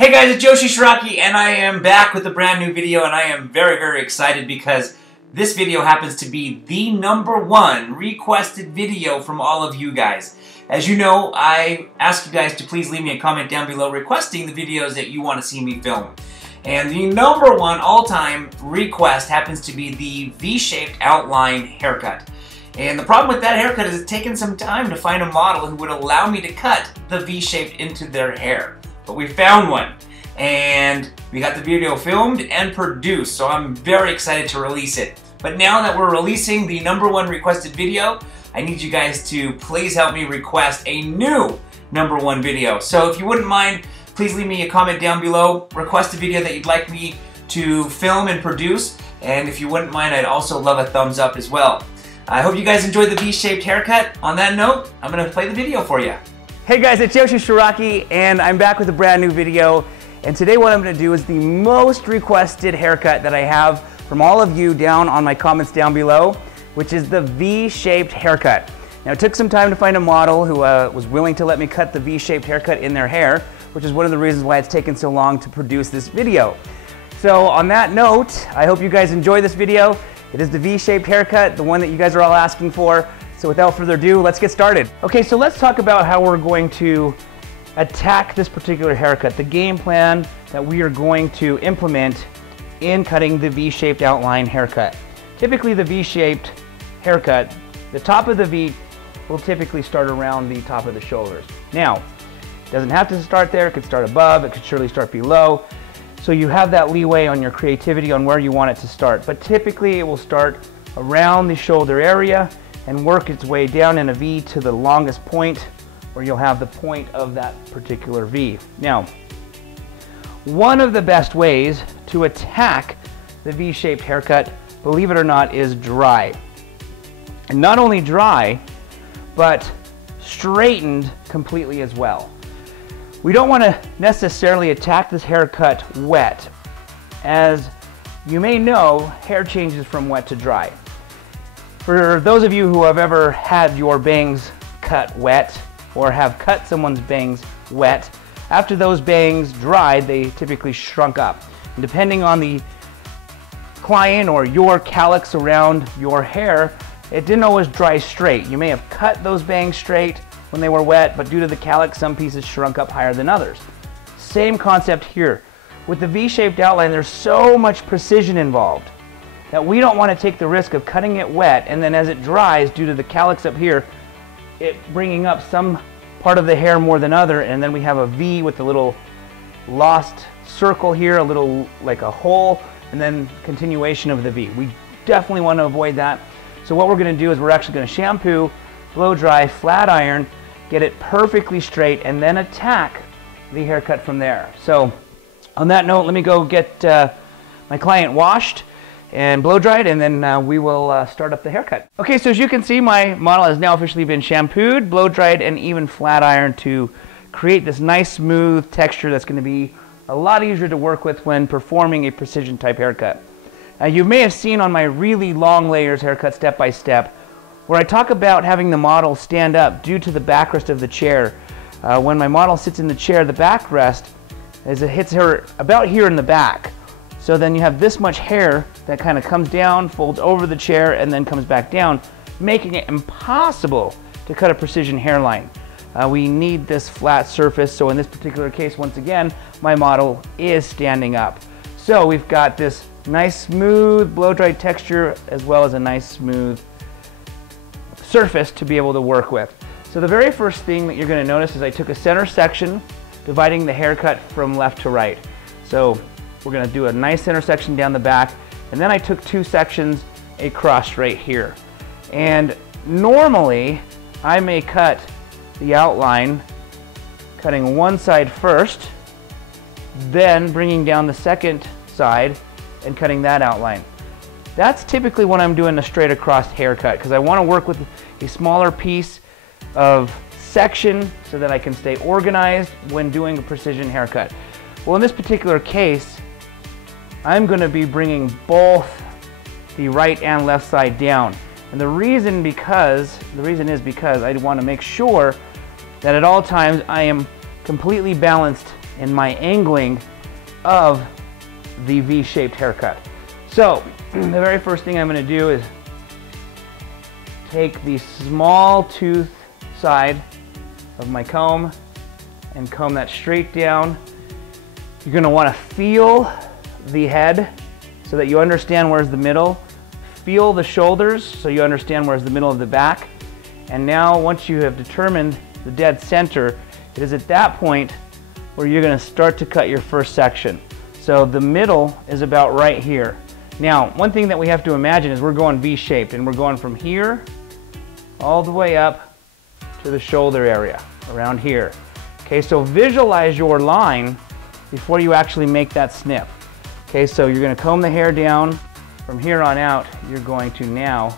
Hey guys, it's Yoshi Shiraki and I am back with a brand new video, and I am very excited because this video happens to be the #1 requested video from all of you guys. As you know, I asked you guys to please leave me a comment down below requesting the videos that you want to see me film. And the #1 all-time request happens to be the V-shaped outline haircut. And the problem with that haircut is it's taken some time to find a model who would allow me to cut the V-shaped into their hair. But we found one, and we got the video filmed and produced, so I'm very excited to release it. But now that we're releasing the #1 requested video, I need you guys to please help me request a new #1 video. So if you wouldn't mind, please leave me a comment down below, request a video that you'd like me to film and produce, and if you wouldn't mind, I'd also love a thumbs up as well. I hope you guys enjoyed the V-shaped haircut. On that note, I'm going to play the video for you. Hey guys, it's Yoshi Shiraki, and I'm back with a brand new video. And today what I'm going to do is the most requested haircut that I have from all of you down on my comments down below, which is the V-shaped haircut. Now, it took some time to find a model who was willing to let me cut the V-shaped haircut in their hair, which is one of the reasons why it's taken so long to produce this video. So on that note, I hope you guys enjoy this video. It is the V-shaped haircut, the one that you guys are all asking for. So without further ado, let's get started. Okay, so let's talk about how we're going to attack this particular haircut, the game plan that we are going to implement in cutting the V-shaped outline haircut. Typically the V-shaped haircut, the top of the V will typically start around the top of the shoulders. Now, it doesn't have to start there, it could start above, it could surely start below. So you have that leeway on your creativity on where you want it to start. But typically it will start around the shoulder area and work its way down in a V to the longest point where you'll have the point of that particular V. Now, one of the best ways to attack the V-shaped haircut, believe it or not, is dry. And not only dry, but straightened completely as well. We don't want to necessarily attack this haircut wet. As you may know, hair changes from wet to dry. For those of you who have ever had your bangs cut wet or have cut someone's bangs wet, after those bangs dried, they typically shrunk up. And depending on the client or your calyx around your hair, it didn't always dry straight. You may have cut those bangs straight when they were wet, but due to the calyx, some pieces shrunk up higher than others. Same concept here. With the V-shaped outline, there's so much precision involved that we don't want to take the risk of cutting it wet, and then as it dries, due to the calyx up here, it bringing up some part of the hair more than other, and then we have a V with a little lost circle here, a little like a hole, and then continuation of the V. We definitely want to avoid that. So what we're going to do is we're actually going to shampoo, blow dry, flat iron, get it perfectly straight, and then attack the haircut from there. So on that note, let me go get my client washed and blow dried, and then we will start up the haircut. Okay, so as you can see, my model has now officially been shampooed, blow dried, and even flat ironed to create this nice smooth texture that's going to be a lot easier to work with when performing a precision type haircut. Now, you may have seen on my really long layers haircut step by step where I talk about having the model stand up due to the backrest of the chair. When my model sits in the chair, the backrest as it hits her about here in the back. So then you have this much hair that kind of comes down, folds over the chair, and then comes back down, making it impossible to cut a precision hairline. We need this flat surface, so in this particular case, once again, my model is standing up. So we've got this nice smooth blow-dried texture as well as a nice smooth surface to be able to work with. So the very first thing that you're going to notice is I took a center section dividing the haircut from left to right. So we're going to do a nice center section down the back, and then I took 2 sections across right here. And normally I may cut the outline cutting one side first, then bringing down the second side and cutting that outline. That's typically when I'm doing a straight across haircut, because I want to work with a smaller piece of section so that I can stay organized when doing a precision haircut. Well, in this particular case, I'm going to be bringing both the right and left side down. And the reason is because I want to make sure that at all times I am completely balanced in my angling of the V-shaped haircut. So the very first thing I'm going to do is take the small tooth side of my comb and comb that straight down. You're going to want to feel the head so that you understand where's the middle. Feel the shoulders so you understand where's the middle of the back. And now once you have determined the dead center, it is at that point where you're going to start to cut your first section. So the middle is about right here. Now, one thing that we have to imagine is we're going V-shaped, and we're going from here all the way up to the shoulder area, around here. Okay, so visualize your line before you actually make that snip. Okay, so you're going to comb the hair down. From here on out, you're going to now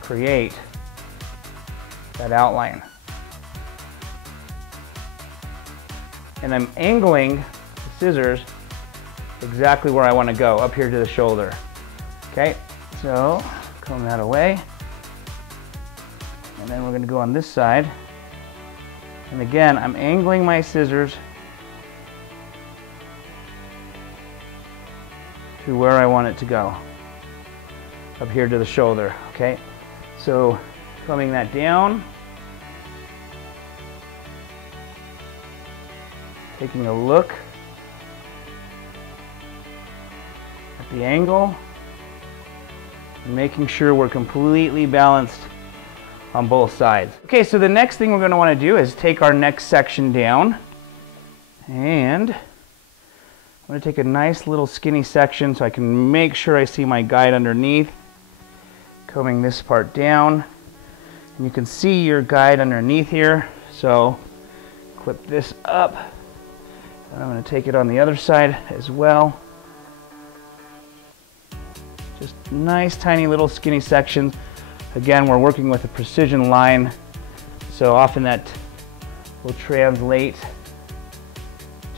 create that outline. And I'm angling the scissors exactly where I want to go, up here to the shoulder. Okay, so comb that away. And then we're going to go on this side. And again, I'm angling my scissors to where I want it to go, up here to the shoulder. Okay, so combing that down, taking a look at the angle, and making sure we're completely balanced on both sides. Okay, so the next thing we're going to want to do is take our next section down, and I'm going to take a nice little skinny section so I can make sure I see my guide underneath. Combing this part down, and you can see your guide underneath here, so clip this up, and I'm going to take it on the other side as well. Just nice tiny little skinny sections. Again, we're working with a precision line, so often that will translate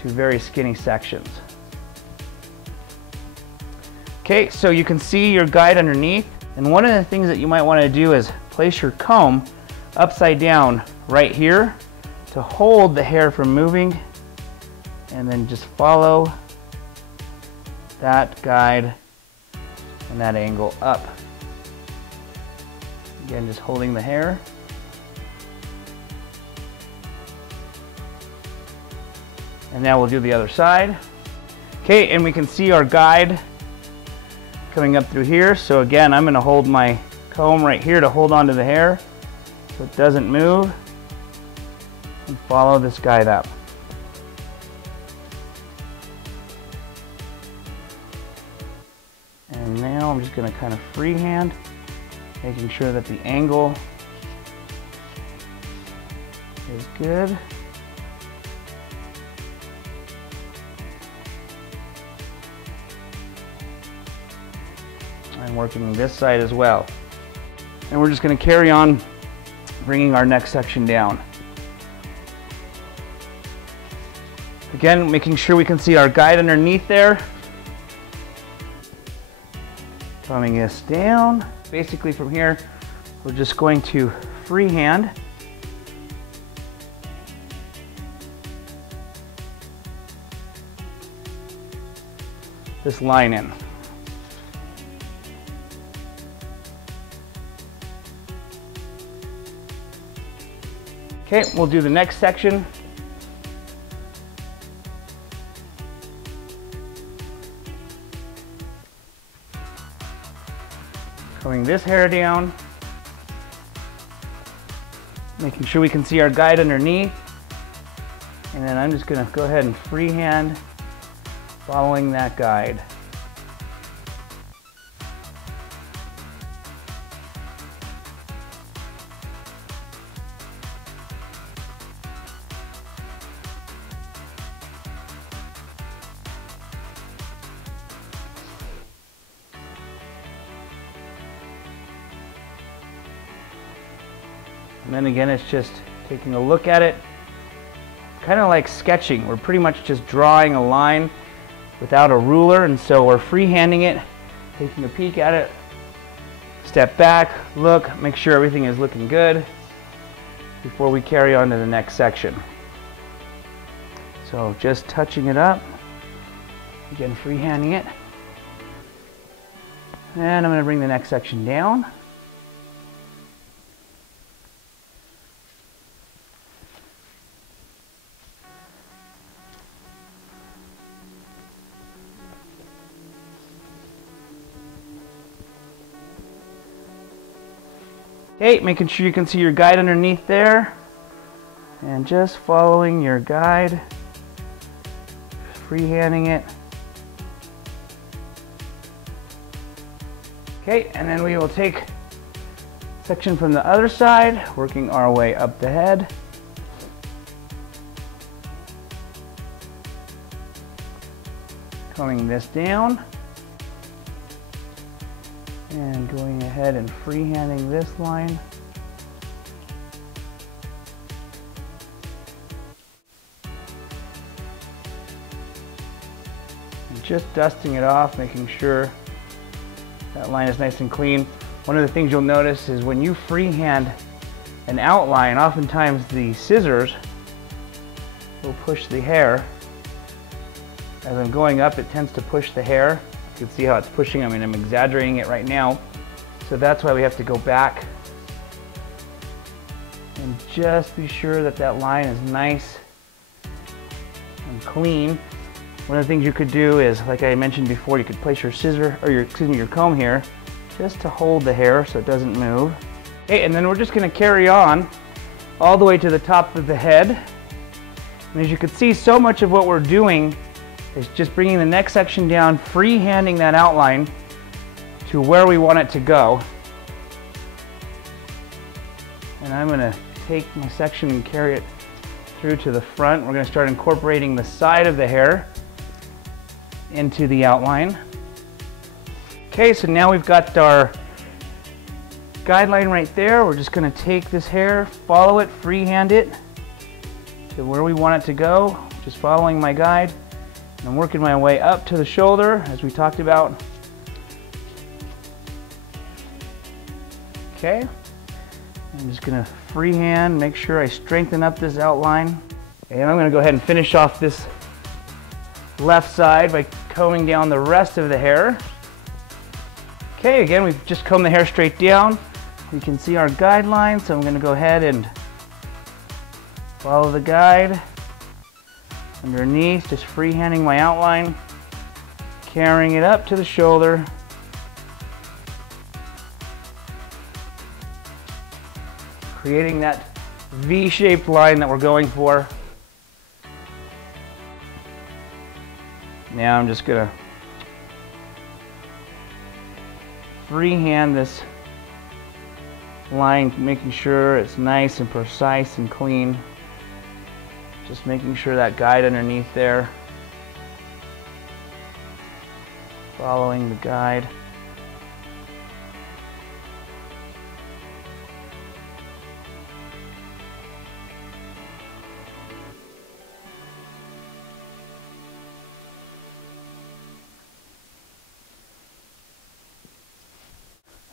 to very skinny sections. Okay, so you can see your guide underneath, and one of the things that you might want to do is place your comb upside down right here to hold the hair from moving, and then just follow that guide and that angle up. Again, just holding the hair. And now we'll do the other side. Okay, and we can see our guide coming up through here. So again, I'm going to hold my comb right here to hold onto the hair so it doesn't move, and follow this guide up. And now I'm just going to kind of freehand, making sure that the angle is good. And working this side as well. And we're just going to carry on bringing our next section down. Again, making sure we can see our guide underneath there. Combing this down. Basically from here, we're just going to freehand this line in. Okay, we'll do the next section. Combing this hair down, making sure we can see our guide underneath, and then I'm just going to go ahead and freehand following that guide. And then again, it's just taking a look at it, kind of like sketching. We're pretty much just drawing a line without a ruler, and so we're freehanding it, taking a peek at it, step back, look, make sure everything is looking good before we carry on to the next section. So just touching it up, again freehanding it. And I'm going to bring the next section down. Okay, making sure you can see your guide underneath there, and just following your guide, freehanding it. Okay, and then we will take section from the other side, working our way up the head. Combing this down. And going ahead and freehanding this line. And just dusting it off, making sure that line is nice and clean. One of the things you'll notice is when you freehand an outline, oftentimes the scissors will push the hair. As I'm going up, it tends to push the hair. You can see how it's pushing. I mean, I'm exaggerating it right now. So that's why we have to go back and just be sure that that line is nice and clean. One of the things you could do is, like I mentioned before, you could place your scissor, or your comb here, just to hold the hair so it doesn't move. Okay, and then we're just going to carry on all the way to the top of the head. And as you can see, so much of what we're doing is just bringing the next section down, freehanding that outline to where we want it to go. And I'm going to take my section and carry it through to the front. We're going to start incorporating the side of the hair into the outline. Okay, so now we've got our guideline right there. We're just going to take this hair, follow it, freehand it to where we want it to go, just following my guide. And I'm working my way up to the shoulder, as we talked about. Okay, I'm just going to freehand, make sure I strengthen up this outline. And I'm going to go ahead and finish off this left side by combing down the rest of the hair. Okay, again, we've just combed the hair straight down. You can see our guideline, so I'm going to go ahead and follow the guide. Underneath, just freehanding my outline, carrying it up to the shoulder. Creating that V-shaped line that we're going for. Now I'm just going to freehand this line, making sure it's nice and precise and clean. Just making sure that guide underneath there. Following the guide.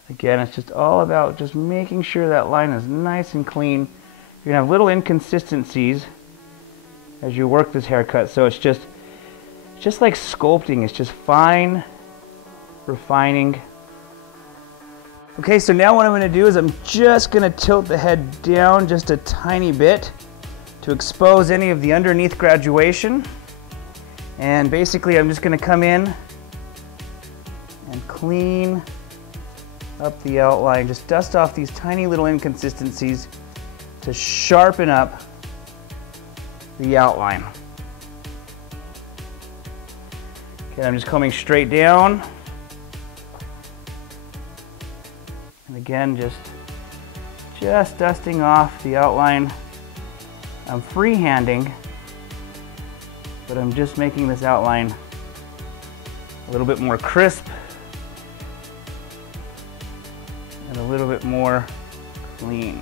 Again, it's just all about just making sure that line is nice and clean. You're gonna have little inconsistencies as you work this haircut, so it's just like sculpting. It's just fine refining. Okay, so now what I'm going to do is I'm just going to tilt the head down just a tiny bit to expose any of the underneath graduation, and basically I'm just going to come in and clean up the outline, just dust off these tiny little inconsistencies to sharpen up the outline. Okay, I'm just combing straight down. And again, just dusting off the outline. I'm freehanding, but I'm just making this outline a little bit more crisp and a little bit more clean.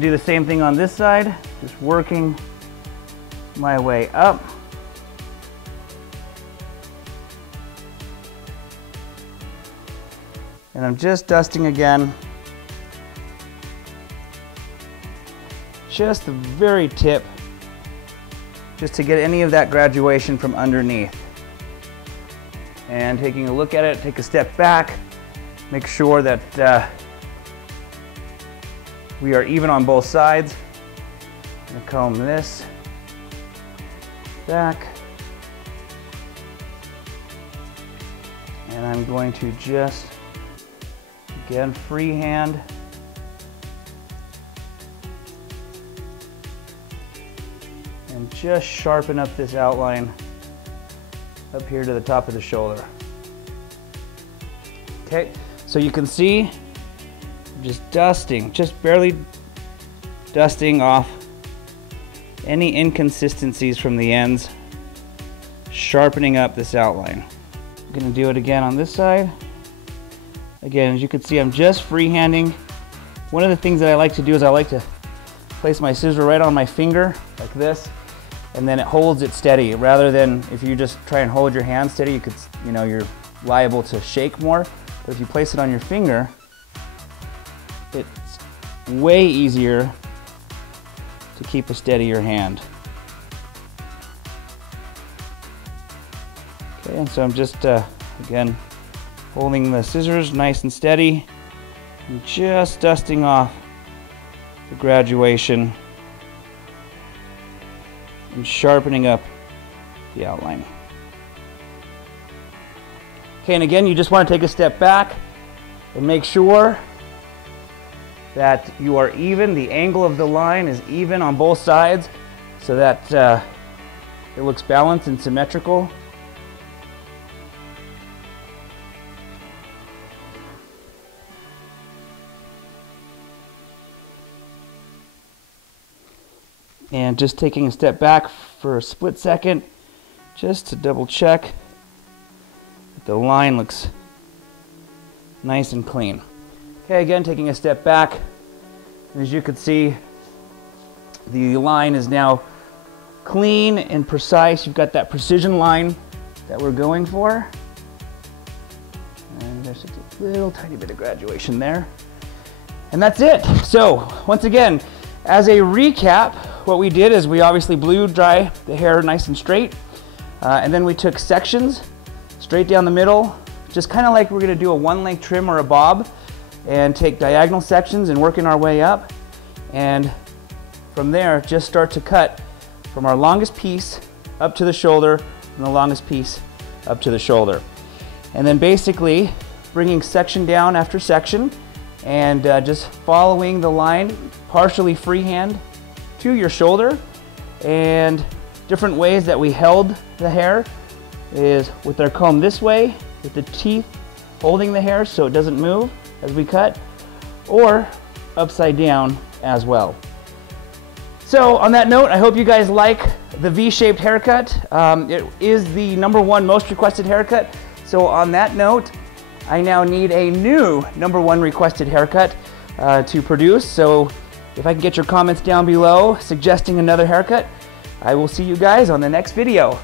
Do the same thing on this side, just working my way up. And I'm just dusting again, just the very tip just to get any of that graduation from underneath. And taking a look at it, take a step back, make sure that we are even on both sides. I'm going to comb this back. And I'm going to just, again, freehand. And just sharpen up this outline up here to the top of the shoulder. Okay, so you can see, just dusting, just barely dusting off any inconsistencies from the ends, sharpening up this outline. I'm gonna do it again on this side. Again, as you can see, I'm just freehanding. One of the things that I like to do is I like to place my scissor right on my finger, like this, and then it holds it steady, rather than if you just try and hold your hand steady, you could, you're liable to shake more. But if you place it on your finger, it's way easier to keep a steadier hand. Okay, and so I'm just, again, holding the scissors nice and steady, and just dusting off the graduation and sharpening up the outline. Okay, and again, you just want to take a step back and make sure that you are even, the angle of the line is even on both sides, so that it looks balanced and symmetrical. And just taking a step back for a split second, just to double check that the line looks nice and clean. Okay, again, taking a step back, and as you can see, the line is now clean and precise. You've got that precision line that we're going for. And there's just a little tiny bit of graduation there. And that's it. So, once again, as a recap, what we did is we obviously blew dry the hair nice and straight, and then we took sections straight down the middle, just kind of like we're going to do a one-length trim or a bob, and take diagonal sections and working our way up, and from there just start to cut from our longest piece up to the shoulder and the longest piece up to the shoulder, and then basically bringing section down after section and just following the line, partially freehand to your shoulder. And different ways that we held the hair is with our comb this way, with the teeth holding the hair so it doesn't move as we cut, or upside down as well. So on that note, I hope you guys like the V-shaped haircut. It is the #1 most requested haircut. So on that note, I now need a new #1 requested haircut to produce. So if I can get your comments down below suggesting another haircut, I will see you guys on the next video.